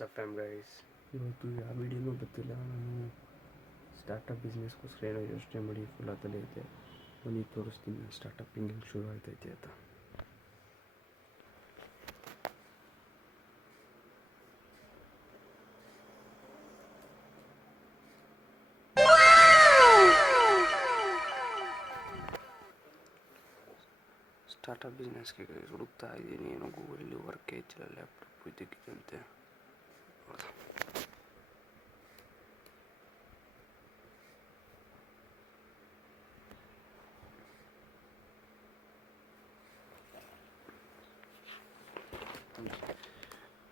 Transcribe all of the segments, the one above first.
WhatsApp fam guys, ಇವತ್ತು ಯಾವ ವಿಡಿಯೋನೂ ಗೊತ್ತಿಲ್ಲ. ನಾನು ಸ್ಟಾರ್ಟಪ್ ಬಿಸ್ನೆಸ್ಗೋಸ್ಕರ ಏನೋ ಯೋಚನೆ ಮಾಡಿ ಫುಲ್ ಅದಲ್ಲೇ ಐತೆ. ಬನ್ನಿ ತೋರಿಸ್ತೀನಿ ಸ್ಟಾರ್ಟಪ್ ಹಿಂಗೆ ಶುರು ಆಗ್ತೈತೆ ಅಂತ. ಸ್ಟಾರ್ಟಪ್ ಬಿಸ್ನೆಸ್ಗೆ ಹುಡುಕ್ತಾ ಇದ್ದೀನಿ. ಏನೋ ಗೂಗಲಲ್ಲಿ ವರ್ಕ್ ಐತಿಲ್ಲ, ಲ್ಯಾಪ್ಟಾಪ್ ಇದಕ್ಕಿದಂತೆ.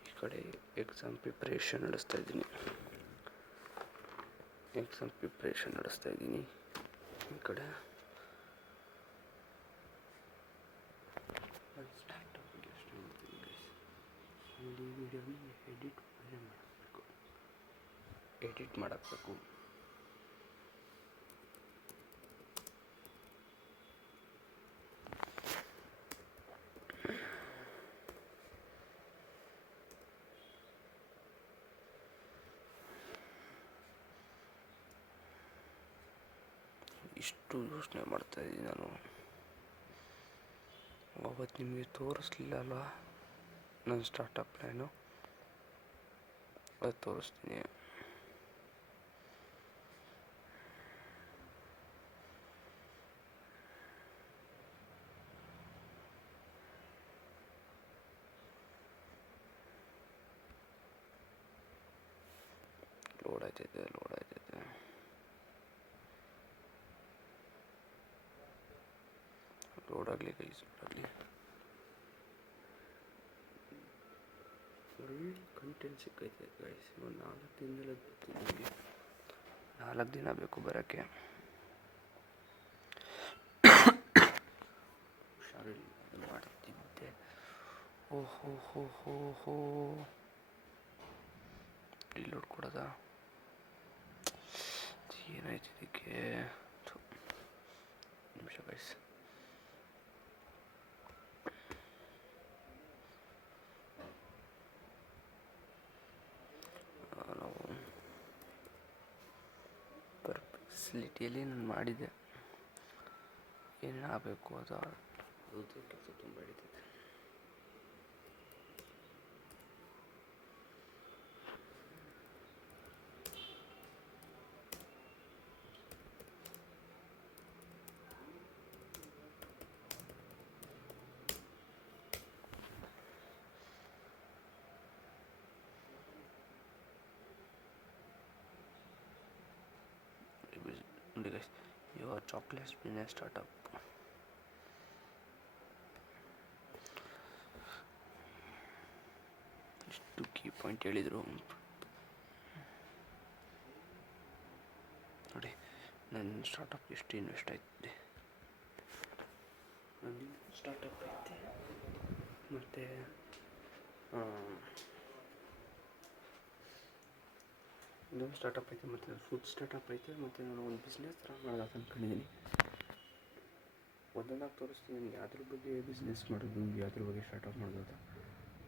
ಈ ಕಡೆ ಎಕ್ಸಾಮ್ ಪ್ರಿಪ್ರೇಷನ್ ನಡೆಸ್ತಾ ಇದ್ದೀನಿ. ಈ ಕಡೆ ಸ್ಟಾರ್ಟಪ್ ಬಗ್ಗೆ ಅಷ್ಟು ನೋಡ್ತೀನಿ ಗೈಸ್. ಈ ವಿಡಿಯೋನ ಎಡಿಟ್ ಮಾಡಬೇಕು. ಇಷ್ಟು ಯೋಚನೆ ಮಾಡ್ತಾಯಿದ್ದೀನಿ ನಾನು. ಅವತ್ತು ನಿಮಗೆ ತೋರಿಸ್ಲಿಲ್ಲ ಅಲ್ವಾ ನನ್ನ ಸ್ಟಾರ್ಟಪ್ ಪ್ಲ್ಯಾನು, ಅದು ತೋರಿಸ್ತೀನಿ. ಲೋಡ್ ಆಯ್ತೈತೆ. ಲೋಡ್ ಆಗಲಿ ಗೈಸ್, ಒಳ್ಳೆ ಕಂಟೆಂಟ್ ಸಿಕ್ಕೈತೆ ಗೈಸ್. ಒಂದು 4 ದಿನ ಬೇಕು ಬರೋಕ್ಕೆ. ಹುಷಾರಿಲ್ಲ ಮಾಡ್ತಿದ್ದೆ. ಓಹೋ ಲೋಡ್ ಕೊಡೋದ ಏನಾಯ್ತು ಇದಕ್ಕೆ? ನಿಮಿಷ ಗೈಸ್. ನಾವು ಫೆಸಿಲಿಟಿಯಲ್ಲಿ ನಾನು ಮಾಡಿದ್ದೆ. ಏನೇನು ಆಗಬೇಕು ಅದು ಕೆಲಸ ತುಂಬ ಹಿಡಿತೈತೆ. ನೋಡಿ guys, your chocolates business startup. ಇಷ್ಟು ಕೀ ಪಾಯಿಂಟ್ ಹೇಳಿದರು ನೋಡಿ. ನನ್ನ ಸ್ಟಾರ್ಟಪ್ ಎಷ್ಟು ಇನ್ವೆಸ್ಟ್ ಆಯ್ತಿದೆ. ನನ್ನ ಸ್ಟಾರ್ಟಪ್ ಐತೆ, ಮತ್ತು ಇನ್ನೊಂದು ಸ್ಟಾರ್ಟಪ್ ಐತೆ, ಮತ್ತು ಫುಡ್ ಸ್ಟಾರ್ಟಪ್ ಐತೆ, ಮತ್ತು ನಾನು ಒಂದು ಬಿಸ್ನೆಸ್ ಥರ ಮಾಡೋದು ಅಂದ್ಕೊಂಡಿದ್ದೀನಿ. ಒಂದೊಂದಾಗಿ ತೋರಿಸ್ತೀನಿ ನಿಮ್ಗೆ ಯಾವ್ದ್ರ ಬಗ್ಗೆ ಬಿಸ್ನೆಸ್ ಮಾಡೋದು, ಯಾವ್ದ್ರ ಬಗ್ಗೆ ಸ್ಟಾರ್ಟಪ್ ಮಾಡೋದು ಅಂತ.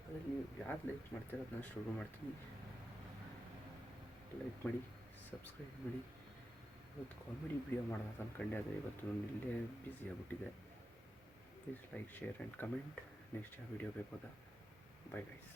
ಆದರೆ ನೀವು ಯಾರು ಲೈಕ್ ಮಾಡ್ತೀರೋ ಅದನ್ನ ಶುರು ಮಾಡ್ತೀನಿ. ಲೈಕ್ ಮಾಡಿ, ಸಬ್ಸ್ಕ್ರೈಬ್ ಮಾಡಿ. ಇವತ್ತು ಕಾಮಿಡಿ ವಿಡಿಯೋ ಮಾಡೋದು ಅಂದ್ಕೊಂಡೆ, ಆದರೆ ಇವತ್ತು ನಾನು ಇಲ್ಲೇ ಬ್ಯುಸಿ ಆಗಿಬಿಟ್ಟಿದೆ. Please like, share and comment. Next ಯಾವ ವಿಡಿಯೋ ಬೇಕು? Bye guys.